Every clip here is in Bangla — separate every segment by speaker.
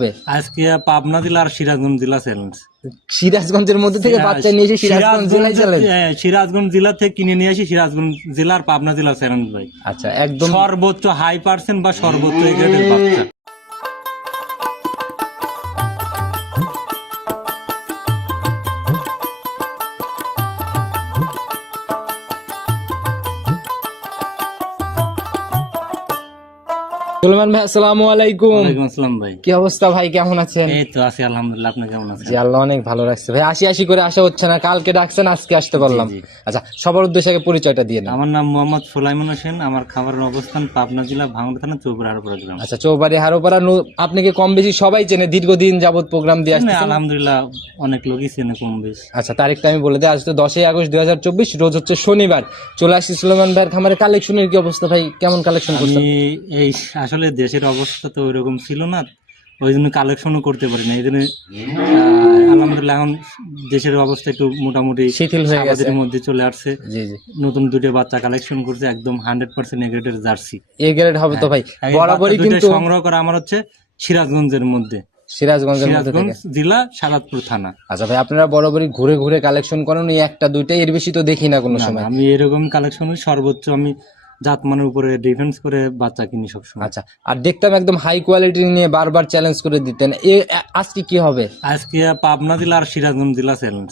Speaker 1: হবে?
Speaker 2: আজকে পাবনা জেলা আর সিরাজগঞ্জ জেলা চ্যালেঞ্জ
Speaker 1: সিরাজগঞ্জের মধ্যে থেকে বাচ্চা নিয়ে এসে সিরাজগঞ্জ জেলায় চ্যালেঞ্জ
Speaker 2: হ্যাঁ, সিরাজগঞ্জ জেলা থেকে কিনে নিয়ে আসি সিরাজগঞ্জ জেলা আর পাবনা জেলা চ্যালেঞ্জ ভাই।
Speaker 1: আচ্ছা একদম
Speaker 2: সর্বোচ্চ হাই পার্সেন্ট বা সর্বোচ্চ এই গ্রেডের বাচ্চা।
Speaker 1: সুলেমান ভাই আসসালামু আলাইকুম।
Speaker 2: ওয়ালাইকুম আসসালাম ভাই।
Speaker 1: কি অবস্থা ভাই কেমন আছেন?
Speaker 2: এই তো আছি আলহামদুলিল্লাহ আপনি কেমন আছেন?
Speaker 1: জি আল্লাহ অনেক ভালো রাখছে ভাই। আসি আসি করে আসা হচ্ছে না কালকে ডাকছেন আজকে আসতে পারলাম। আচ্ছা সবার উদ্দেশ্যে পরিচয়টা দিয়ে
Speaker 2: আমার নাম মোহাম্মদ সুলাইমান হোসেন আমার খাবারের অবস্থান পাবনা জেলা ভাঙড় থানা চৌপুরহারা গ্রাম।
Speaker 1: আচ্ছা চৌবাড়ি হারোপাড়া নু- আপনি কি কম বেশি সবাই চেনে? দীর্ঘদিন যাবত প্রোগ্রাম দিয়ে
Speaker 2: না,
Speaker 1: আসছে
Speaker 2: আলহামদুলিল্লাহ অনেক লোকই চেনে কম বেশি।
Speaker 1: আচ্ছা তারিখটা আমি বলে দিই আজ তো দশই আগস্ট দুই হাজার চব্বিশ রোজ হচ্ছে শনিবার। চলে আসছি সুলেমান ভাইয়ের খামারে। কালেকশনের কি অবস্থা ভাই? কেমন কালেকশন করছেন?
Speaker 2: এই আসলে দেশের অবস্থা তো ওইরকম ছিল না ওই জন্য কালেকশনও করতে পারি না এই জন্য আলহামদুলিল্লাহ এখন দেশের অবস্থা একটু মোটামুটি
Speaker 1: শিথিল হয়ে গেছে।
Speaker 2: মধ্যে চলে আসছে।
Speaker 1: জি জি।
Speaker 2: নতুন দুটো বাচ্চা কালেকশন করছে একদম হান্ড্রেড পার্সেন্ট এগ্রেডের জার্সি।
Speaker 1: এ গ্রেড হবে তো ভাই। বরাবরই
Speaker 2: বাচ্চা দুইটা
Speaker 1: কিন্তু
Speaker 2: সংগ্রহ করা আমার হচ্ছে সিরাজগঞ্জের মধ্যে।
Speaker 1: সিরাজগঞ্জের মধ্যে
Speaker 2: সিরাজগঞ্জ
Speaker 1: থেকে
Speaker 2: জেলা সাদাতপুর থানা।
Speaker 1: আচ্ছা ভাই আপনারা বরাবরই ঘুরে ঘুরে কালেকশন করেন এই একটা দুইটা এর বেশি তো দেখি না কোনো সময়।
Speaker 2: আমি এরকম কালেকশন সর্বোচ্চ আমি জাতমানের উপরে ডিফেন্স করে বাচ্চা কিনি সবসময়।
Speaker 1: আচ্ছা আর দেখতাম একদম হাই কোয়ালিটি নিয়ে বারবার চ্যালেঞ্জ করে দিতেন। এ আজকে কি হবে?
Speaker 2: আজকে পাবনা জেলা আর সিরাজগঞ্জ জেলা চ্যালেঞ্জ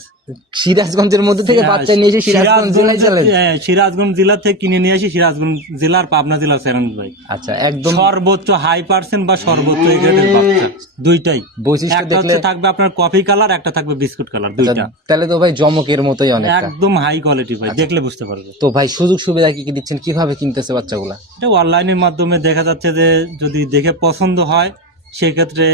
Speaker 1: সিরাজগঞ্জের মধ্যে থেকে বাচ্চা নিয়ে এসে সিরাজগঞ্জ জেলায় চলেন
Speaker 2: সিরাজগঞ্জ জেলা থেকে কিনে নিয়ে আসি সিরাজগঞ্জ জেলার পাবনা জেলা চ্যালেঞ্জ ভাই।
Speaker 1: আচ্ছা একদম
Speaker 2: সর্বোচ্চ হাই পার্সেন্ট বা সর্বোচ্চ গ্রেডের বাচ্চা দুইটাই।
Speaker 1: বৈশিষ্ট্য দেখলে
Speaker 2: থাকবে আপনার কফি কালার একটা থাকবে বিস্কুট কালার দুইটা।
Speaker 1: তাহলে তো ভাই জমকের মতোই অনেকটা।
Speaker 2: একদম হাই কোয়ালিটি ভাই
Speaker 1: আচ্ছা।
Speaker 2: দেখলে বুঝতে পারবে।
Speaker 1: তো ভাই সুযোগ সুবিধা কি কি দিচ্ছেন? কীভাবে কিনতেছে বাচ্চাগুলা?
Speaker 2: এটা অনলাইনের মাধ্যমে দেখা যাচ্ছে যে যদি দেখে পছন্দ হয় সেক্ষেত্রে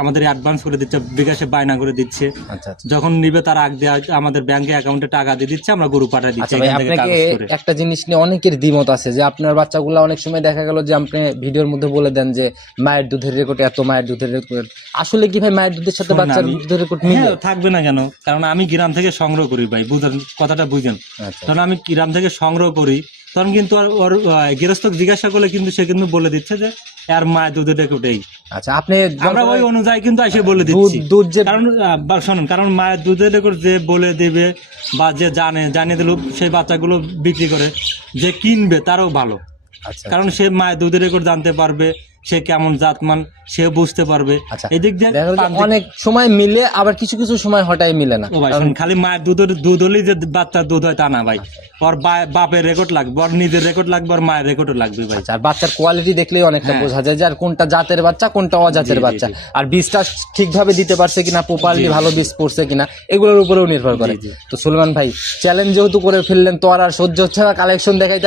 Speaker 2: আমাদের অ্যাডভান্স করে দিচ্ছে বিকাশে বায়না করে দিচ্ছে।
Speaker 1: আচ্ছা আচ্ছা।
Speaker 2: যখন নিবে তার আগ দিয়ে আমাদের ব্যাংকে অ্যাকাউন্টে টাকা দিয়ে দিচ্ছে আমরা গরু পাঠিয়ে দিচ্ছি
Speaker 1: আচ্ছা আপনাকে একটা জিনিস নিয়ে অনেকের দ্বিমত আছে যে আপনার বাচ্চাগুলো অনেক সময় দেখা গেল যে আপনি ভিডিওর মধ্যে বলে দেন যে মায়ের দুধের রেকর্ড এত মায়ের দুধের রেকর্ড আসলে কি ভাই মায়ের দুধের সাথে বাচ্চার দুধের রেকর্ড মিলে?
Speaker 2: হ্যাঁ থাকবে না কেন? কারণ আমি গ্রাম থেকে সংগ্রহ করি ভাই বুঝেন কথাটা বুঝেন। কারণ আমি গ্রাম থেকে সংগ্রহ করি তখন কিন্তু আর ওর গৃহস্থক গৃহস্থ জিজ্ঞাসা করলে কিন্তু সে কিন্তু বলে দিচ্ছে যে আর মা দুধে ডেকে উঠেই
Speaker 1: আচ্ছা আপনি
Speaker 2: আমরা ওই অনুযায়ী কিন্তু এসে বলে দিচ্ছি।
Speaker 1: দুধ যে
Speaker 2: কারণ শুনুন কারণ মায়ের দুধের রেকর্ড যে বলে দেবে বা যে জানে জানিয়ে দিল সেই বাচ্চাগুলো বিক্রি করে যে কিনবে তারও ভালো।
Speaker 1: আচ্ছা
Speaker 2: কারণ সে মায়ের দুধের রেকর্ড জানতে পারবে সে কেমন জাতমান সে বুঝতে পারবে।
Speaker 1: আচ্ছা।
Speaker 2: এদিক দিয়ে
Speaker 1: অনেক সময় মিলে আবার কিছু কিছু সময় হঠাৎ মিলে না।
Speaker 2: খালি মায়ের দুধের দুধ হলেই যে বাচ্চার দুধ হয় তা না ভাই। ওর বাপের রেকর্ড লাগবে ওর নিজের রেকর্ড লাগবে ওর মায়ের রেকর্ডও লাগবে ভাই।
Speaker 1: আচ্ছা, আর বাচ্চার কোয়ালিটি দেখলেই অনেকটা বোঝা যায় যে আর কোনটা জাতের বাচ্চা কোনটা অজাতের
Speaker 2: হ্যাঁ।
Speaker 1: বাচ্চা। আর বীজটা ঠিকভাবে দিতে পারছে কিনা প্রপারলি ভালো বীজ পড়ছে কিনা এগুলোর উপরেও নির্ভর করে। তো সুলমান ভাই চ্যালেঞ্জ যেহেতু করে ফেললেন তো আর সহ্য হচ্ছে না কালেকশন
Speaker 2: দেখাই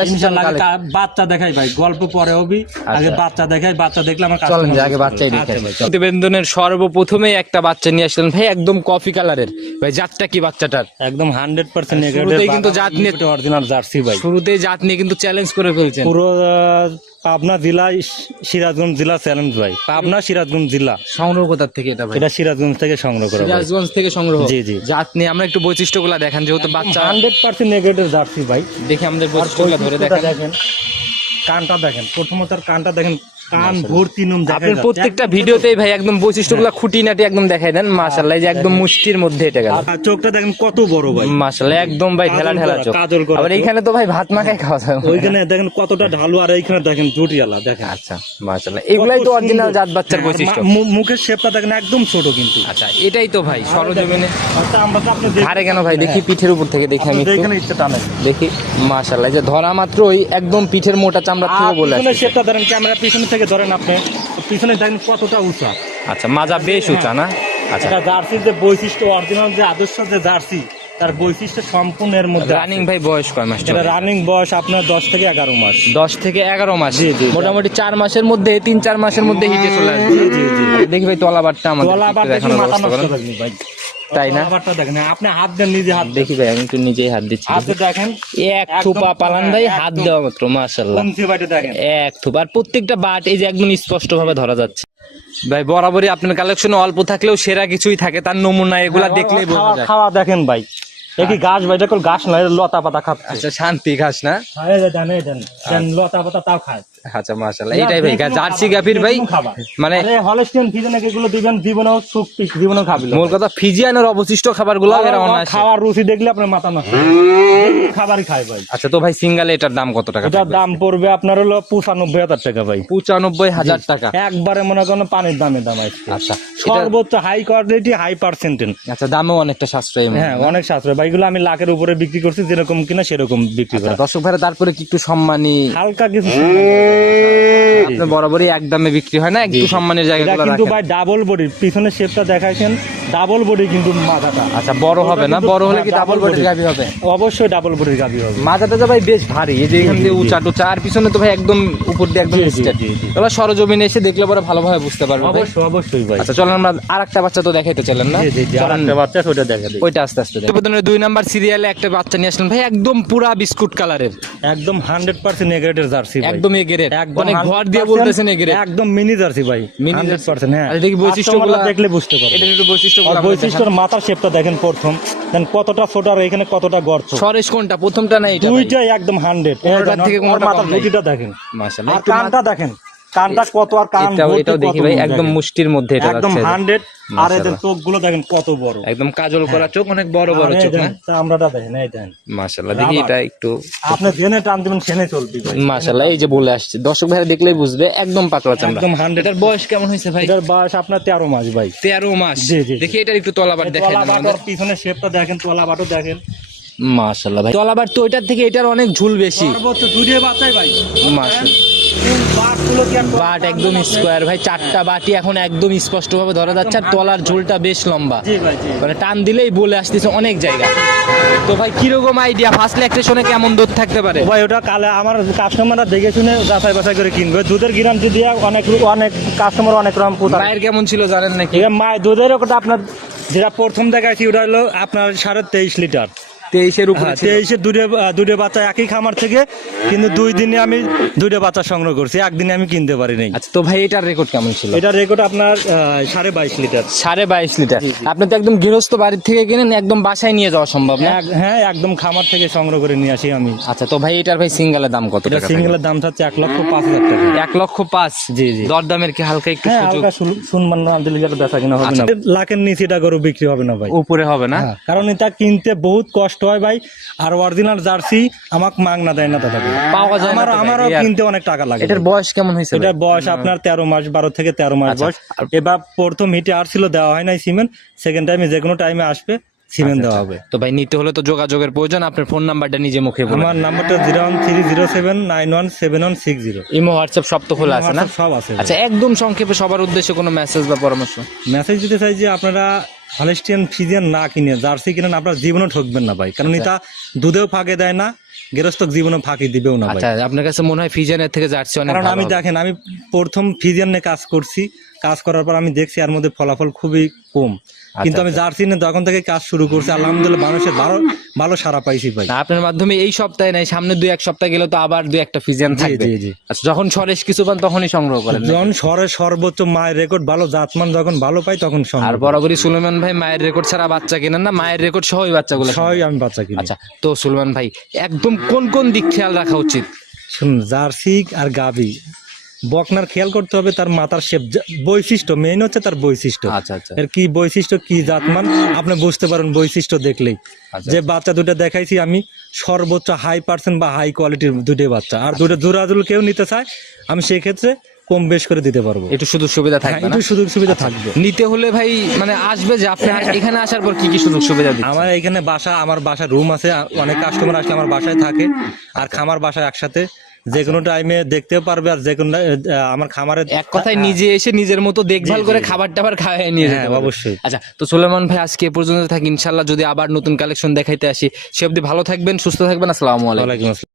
Speaker 2: কা- বাচ্চা দেখাই ভাই গল্প পরে হবি আগে বাচ্চা দেখাই বাচ্চা দেখলে আমার
Speaker 1: আচ্ছা। চলেন যে আগে বাচ্চাই
Speaker 2: আচ্ছা
Speaker 1: দেখে প্রতিবেদনের সর্বপ্রথমেই একটা বাচ্চা নিয়ে আসলেন। ভাই একদম কফি কালারের। ভাই জাতটা কি বাচ্চাটার?
Speaker 2: একদম হান্ড্রেড পার্সেন্ট
Speaker 1: শুরুতেই কিন্তু জাত নিয়ে
Speaker 2: অরিজিনাল জার্সি ভাই।
Speaker 1: শুরুতেই জাত নিয়ে কিন্তু চ্যালেঞ্জ করে ফেলছেন।
Speaker 2: পুরো পাবনা জেলা সিরাজগঞ্জ জেলা চ্যালেঞ্জ ভাই। পাবনা সিরাজগঞ্জ জেলা।
Speaker 1: সংগ্রহ কোথার থেকে এটা ভাই?
Speaker 2: এটা সিরাজগঞ্জ থেকে সংগ্রহ করা
Speaker 1: সিরাজগঞ্জ থেকে সংগ্রহ।
Speaker 2: জি, জি।
Speaker 1: জাত নিয়ে আমরা একটু বৈশিষ্ট্যগুলো দেখান যেহেতু বাচ্চা
Speaker 2: হান্ড্রেড পার্সেন্ট নেগেটিভ জার্সি ভাই।
Speaker 1: দেখে আমাদের বৈশিষ্ট্যগুলো ধরে দেখেন।
Speaker 2: কানটা দেখেন। প্রথমত আর কানটা দেখেন। কান ভর্তি নুন দেখা
Speaker 1: প্রত্যেকটা ভিডিওতেই ভাই একদম বৈশিষ্ট্যগুলো খুঁটিনাটি একদম দেখাই দেন মাশাআল্লাহ যে একদম মুষ্টির মধ্যে এটা গেল।
Speaker 2: চোখটা দেখেন কত বড় ভাই।
Speaker 1: মাশাআল্লাহ একদম ভাই ঠেলা ঠেলা চোখ। আবার
Speaker 2: চোখ।
Speaker 1: তো ভাই ভাত মাখাই খাওয়া যায়।
Speaker 2: ওইখানে দেখেন কতটা ঢালু আর এইখানে দেখেন জুটিয়ালা দেখেন।
Speaker 1: আচ্ছা মাশাআল্লাহ এগুলাই তো অরিজিনাল জাত বাচ্চার
Speaker 2: হ্যাঁ,
Speaker 1: বৈশিষ্ট্য।
Speaker 2: মুখের শেপটা দেখেন একদম ছোট কিন্তু।
Speaker 1: আচ্ছা এটাই তো ভাই সরজমিনে।
Speaker 2: আচ্ছা,
Speaker 1: আরে কেন ভাই দেখি পিঠের উপর থেকে দেখি আমি
Speaker 2: আপনি ইচ্ছে টানে।
Speaker 1: দেখি মাশাআল্লাহ যে ধরা মাত্রই একদম পিঠের মোটা চামড়া থেকে বলে
Speaker 2: শেপটা ধরেন ক্যামেরা পিছনে থেকে ধরেন আপনি পিছনে দেখেন কতটা উঁচা?
Speaker 1: আচ্ছা মাজা বেশ উঁচা না? আচ্ছা।
Speaker 2: জার্সির যে বৈশিষ্ট্য অরিজিনাল যে আদর্শ যে জার্সি তার বৈশিষ্ট্য সম্পূর্ণ এর মধ্যে
Speaker 1: রানিং ভাই বয়স কয় মাস
Speaker 2: এটা রানিং বয়স আপনার দশ থেকে এগারো মাস।
Speaker 1: দশ থেকে এগারো মাস?
Speaker 2: জি, জি।
Speaker 1: মোটামুটি চার মাসের মধ্যে তিন চার মাসের মধ্যে হিটে চলে আসবে।
Speaker 2: জি, জি, জি।
Speaker 1: দেখি ভাই তলাবারটা আমাদের দেখানোর
Speaker 2: মাথা নষ্ট।
Speaker 1: করেনি।
Speaker 2: ভাই।
Speaker 1: তাই না?
Speaker 2: দেখেন আপনি হাত দেন নিজে হাত
Speaker 1: দেখি ভাই আমি একটু নিজেই হাত দিচ্ছি
Speaker 2: হাতে দেখেন
Speaker 1: এক থোপা পালান ভাই হাত দেওয়া মাত্র
Speaker 2: বাটে দেখেন?
Speaker 1: এক থোপা আর প্রত্যেকটা বাট এই যে একদম স্পষ্ট ভাবে ধরা যাচ্ছে। ভাই বরাবরই আপনার কালেকশনে অল্প থাকলেও সেরা কিছুই থাকে তার নমুনা এগুলা দেখলেই বোঝা
Speaker 2: খাওয়া
Speaker 1: যায়।
Speaker 2: খাওয়া দেখেন ভাই এ কি গাছ ভাই এটা কোন গাছ নয় লতা পাতা খাচ্ছে।
Speaker 1: আচ্ছা শান্তি ঘাস না?
Speaker 2: এই যে দেন এই দেন দেন লতা পাতা তাও খায়।
Speaker 1: আচ্ছা মাশাআল্লাহ। এইটাই ভাই জার্সি গাভীর ভাই মানে
Speaker 2: হলস্টিয়ান ফিজনে এগুলো দিবেন জীবনেও জীবনেও খাবিল।
Speaker 1: মূল কথা ফিজিয়ানের অবশিষ্ট খাবারগুলো এরা অনায়াসে।
Speaker 2: খাওয়ার রুচি দেখলে আপনার মাথা নষ্ট খাবারই খায় ভাই।
Speaker 1: আচ্ছা তো ভাই সিঙ্গালে এটার দাম কত টাকা
Speaker 2: এটার দাম পড়বে আপনার হলো পঁচানব্বই হাজার টাকা ভাই।
Speaker 1: পঁচানব্বই হাজার টাকা।
Speaker 2: একবারে মনে করেন পানির দামে দাম আছে
Speaker 1: আচ্ছা
Speaker 2: সর্বোচ্চ হাই কোয়ালিটি হাই পার্সেন্টেজ
Speaker 1: আচ্ছা দামেও অনেকটা সাশ্রয়ী হ্যাঁ
Speaker 2: অনেক সাশ্রয়। ভাই এগুলো আমি লাখের উপরে বিক্রি করছি যেরকম কিনা সেরকম বিক্রি করা।
Speaker 1: আচ্ছা, দর্শক ভাইরা তারপরে কি একটু সম্মানী
Speaker 2: হালকা কিছু
Speaker 1: বরাবরই এক দামে বিক্রি হয় না? একটু সম্মানের জায়গা
Speaker 2: কিন্তু ভাই ডাবল বডির পিছনের শেপটা দেখাইছেন। ডাবল বডি কিন্তু মাথাটা।
Speaker 1: আচ্ছা বড় হবে না? বড় হলে কি ডাবল বডির। গাভি হবে?
Speaker 2: অবশ্যই ডাবল বডির গাবি হবে।
Speaker 1: মাথাটা তো ভাই বেশ ভারী এই যে এখান দিয়ে উঁচা টুচা আর পিছনে তো ভাই একদম উপর দিয়ে একদম। এবার সরজমিনে এসে দেখলে পরে ভালোভাবে বুঝতে পারব
Speaker 2: অবশ্যই অবশ্যই ভাই।
Speaker 1: আচ্ছা চলেন আমরা আর একটা বাচ্চা তো দেখাইতে চলেন না?
Speaker 2: আরেকটা বাচ্চা দেখা
Speaker 1: ওইটা আস্তে আস্তে প্রতিবেদনের দুই নাম্বার সিরিয়ালে একটা বাচ্চা নিয়ে আসলেন ভাই একদম পুরা বিস্কুট কালারের।
Speaker 2: একদম হান্ড্রেড পার্সেন্ট এগ্রেডের জার্সি
Speaker 1: একদম
Speaker 2: একদম
Speaker 1: অনেক
Speaker 2: 100%
Speaker 1: দিয়ে বলতেছেন এগেরের
Speaker 2: একদম মিনি জার্সি ভাই।
Speaker 1: Jersey।
Speaker 2: পার্সেন্ট হ্যাঁ।
Speaker 1: দেখি বৈশিষ্ট্যগুলো-
Speaker 2: দেখলে বুঝতে পারবে
Speaker 1: এটার একটু বৈশিষ্ট্য
Speaker 2: আর বৈশিষ্ট্যের মাথার শেপটা দেখেন প্রথম। দেন কতটা ছোট আর এখানে কতটা গর্ত।
Speaker 1: সরেশ কোনটা? প্রথমটা না এটা?
Speaker 2: দুইটাই একদম হান্ড্রেড
Speaker 1: থেকে
Speaker 2: মাথার দুটিটা দেখেন।
Speaker 1: মাশাআল্লাহ।
Speaker 2: আর কানটা দেখেন। কানটা কত আর কান
Speaker 1: এটাও দেখি ভাই একদম মুষ্টির মধ্যে এটা
Speaker 2: একদম
Speaker 1: যাচ্ছে।
Speaker 2: হান্ড্রেড। আর
Speaker 1: মাশাআল্লাহ।
Speaker 2: এদের চোখগুলো দেখেন কত বড়।
Speaker 1: একদম কাজল করা চোখ অনেক বড় বড় চোখ না
Speaker 2: তা আমরাটা দেখেন এই দেখেন।
Speaker 1: মাশাআল্লাহ দেখি এটা একটু
Speaker 2: আপনি জেনে টান দিবেন সেনে চলবি ভাই।
Speaker 1: মাশাআল্লাহ এই যে বলে আসছে। দর্শক ভাইরা দেখলেই বুঝবে একদম পাতলা চামড়া।
Speaker 2: একদম 100
Speaker 1: এটার বয়স কেমন হয়েছে ভাই?
Speaker 2: এটার বয়স আপনার তেরো মাস ভাই।
Speaker 1: তেরো মাস?
Speaker 2: জি, জি।
Speaker 1: দেখি এটার একটু তলাবার দেখেন
Speaker 2: তলা
Speaker 1: দেন
Speaker 2: পিছনে শেপটা দেখেন তলা বাটো দেখেন।
Speaker 1: মাশাআল্লাহ ভাই। তলাবার তো এটার থেকে এটার অনেক ঝুল বেশি।
Speaker 2: সর্বোচ্চ দুধে বাচ্চাই ভাই।
Speaker 1: মাশাআল্লাহ।
Speaker 2: কি
Speaker 1: বাট একদম স্কোয়ার ভাই চারটা বাটি এখন একদম স্পষ্ট ভাবে ধরা যাচ্ছে। আর তলার ঝুলটা বেশ লম্বা। মানে টান দিলেই বলে আসতেছে অনেক জায়গা। তো ভাই কীরকম আইডিয়া ফার্স্ট কেমন দুধ থাকতে পারে?
Speaker 2: ভাই ওটা কালে আমার কাস্টমাররা দেখে শুনে যাচাই বাছাই করে কিনবে। দুধের গ্রাম যদি অনেক অনেক কাস্টমার অনেক রকম
Speaker 1: মায়ের কেমন ছিল জানেন নাকি?
Speaker 2: মায়ের দুধের ওটা আপনার যেটা প্রথম দেখাইছি ওটা হলো আপনার সাড়ে তেইশ লিটার।
Speaker 1: তেইশের উপরে
Speaker 2: হ্যাঁ,
Speaker 1: ছিল।
Speaker 2: তেইশে দুটো দুটো বাচ্চা একই খামার থেকে কিন্তু দুই দিনে আমি দুটো বাচ্চা সংগ্রহ করছি একদিনে আমি কিনতে পারি নাই
Speaker 1: আচ্ছা তো ভাই এটার রেকর্ড কেমন ছিল?
Speaker 2: এটা রেকর্ড আপনার সাড়ে বাইশ লিটার।
Speaker 1: সাড়ে বাইশ লিটার। আপনি তো একদম গৃহস্থ বাড়ির থেকে কিনেন একদম বাসায় নিয়ে যাওয়া সম্ভব না?
Speaker 2: হ্যাঁ একদম খামার থেকে সংগ্রহ করে নিয়ে আসি আমি।
Speaker 1: আচ্ছা তো ভাই এটার ভাই সিঙ্গেলের দাম কত
Speaker 2: এটা সিঙ্গেলের দাম থাকছে এক লক্ষ পাঁচ হাজার টাকা।
Speaker 1: এক লক্ষ পাঁচ?
Speaker 2: জি জি।
Speaker 1: দরদামের কি হালকা একটু
Speaker 2: হ্যাঁ হালকা শুনবেন না দিলে যেটা বেচা কিনা হবে না।
Speaker 1: আচ্ছা।
Speaker 2: লাখের নিচে এটা গরু বিক্রি হবে না ভাই।
Speaker 1: উপরে হবে না?
Speaker 2: হ্যাঁ, কারণ এটা কিনতে বহুত কষ্ট হয় ভাই। আর অরিজিনাল জার্সি আমাকে মাগনা দেয় না দাদা
Speaker 1: পাওয়া যায়
Speaker 2: আমার আমারও কিনতে অনেক টাকা লাগে
Speaker 1: এটার বয়স কেমন হয়েছে?
Speaker 2: এটার বয়স আপনার তেরো মাস বারো থেকে তেরো মাস
Speaker 1: আচ্ছা,
Speaker 2: বয়স। এবার প্রথম হিটে আর ছিল দেওয়া হয় নাই সিমেন্ট। সেকেন্ড টাইমে যে কোনো টাইমে আসবে সিমেন্ট দেওয়া হবে।
Speaker 1: তো ভাই নিতে হলে তো যোগাযোগের প্রয়োজন। আপনার ফোন নাম্বারটা নিজে মুখে বলুন
Speaker 2: আমার নাম্বারটা zero one three zero seven nine one seven one six zero
Speaker 1: imo WhatsApp সব তো খোলা আছে না?
Speaker 2: সব আছে
Speaker 1: আচ্ছা একদম সংক্ষেপে সবার উদ্দেশ্যে কোনো মেসেজ বা পরামর্শ?
Speaker 2: মেসেজ দিতে চাই যে আপনারা হলেস্টিয়ান ফিজিয়ান না কিনে জার্সি কিনেন আপনার জীবনও ঠকবেন না ভাই। কারণ এটা দুধেও ফাঁকে দেয় না গেরস্তক জীবনে ফাঁকি দিবেও না
Speaker 1: আচ্ছা আপনার কাছে মনে হয় ফিজিয়ানের থেকে জার্সি অনেক
Speaker 2: কারণ আমি দেখেন আমি প্রথম ফিজিয়ান নিয়ে কাজ করছি। কাজ করার পর আমি দেখছি এর মধ্যে ফলাফল খুবই কম। কিন্তু আমি জার্সি নিয়ে তখন থেকে কাজ শুরু করছি আলহামদুলিল্লাহ মানুষের ভালো ভালো সারা পাইছি ভাই।
Speaker 1: আপনার মাধ্যমে এই সপ্তাহে নাই সামনে দুই এক সপ্তাহ গেলে তো আবার দুই একটা ফিজিয়ান থাকবে।
Speaker 2: জি, জি।
Speaker 1: আচ্ছা যখন সরেশ কিছু পান তখনই সংগ্রহ করেন
Speaker 2: যখন সরে সর্বোচ্চ মায়ের রেকর্ড ভালো জাতমান যখন ভালো পাই তখন
Speaker 1: আর
Speaker 2: সংগ্রহ করি।
Speaker 1: বরাবরই সুলেমান ভাই মায়ের রেকর্ড ছাড়া বাচ্চা কেনেন না মায়ের রেকর্ড সহই বাচ্চাগুলো
Speaker 2: সবাই আমি বাচ্চা কিনি।
Speaker 1: আচ্ছা তো সুলেমান ভাই একদম কোন কোন দিক খেয়াল রাখা উচিত?
Speaker 2: শুনুন জার্সি আর গাবি বকনার খেয়াল করতে হবে তার মাথার শেপ বৈশিষ্ট্য মেইন হচ্ছে তার বৈশিষ্ট্য।
Speaker 1: আচ্ছা আচ্ছা।
Speaker 2: এর কি বৈশিষ্ট্য কি জাতমান আপনি বুঝতে পারেন বৈশিষ্ট্য দেখলেই।
Speaker 1: আচ্ছা।
Speaker 2: যে বাচ্চা দুটো দেখাইছি আমি সর্বোচ্চ হাই পার্সেন্ট বা হাই কোয়ালিটির দুটো বাচ্চা। আর দুটো জোড়াজুল কেউ নিতে চায় আমি সেই ক্ষেত্রে কম বেশ করে দিতে পারব।
Speaker 1: একটু সুযোগ সুবিধা
Speaker 2: হ্যাঁ,
Speaker 1: থাকবে
Speaker 2: একটু সুযোগ সুবিধা থাকবে।
Speaker 1: নিতে হলে ভাই মানে আসবে যে আপনি এখানে আসার পর কি কি সুযোগ সুবিধা দিচ্ছে
Speaker 2: আমার এখানে বাসা আমার বাসা রুম আছে অনেক কাস্টমার আসলে আমার বাসায় থাকে। আর খামার বাসায় একসাথে যে কোনো টাইমে দেখতেও পারবে আর যে কোনো আমার খামারে
Speaker 1: এক কথায় নিজে এসে নিজের মতো দেখভাল করে খাবার টাবার খাওয়াই নিয়ে যাবে
Speaker 2: হ্যাঁ অবশ্যই।
Speaker 1: আচ্ছা তো সুলেমান ভাই আজকে এ পর্যন্ত থাকি। ইনশাল্লাহ যদি আবার নতুন কালেকশন দেখাইতে আসি সে অবধি ভালো থাকবেন সুস্থ থাকবেন। আসসালামু আলাইকুম।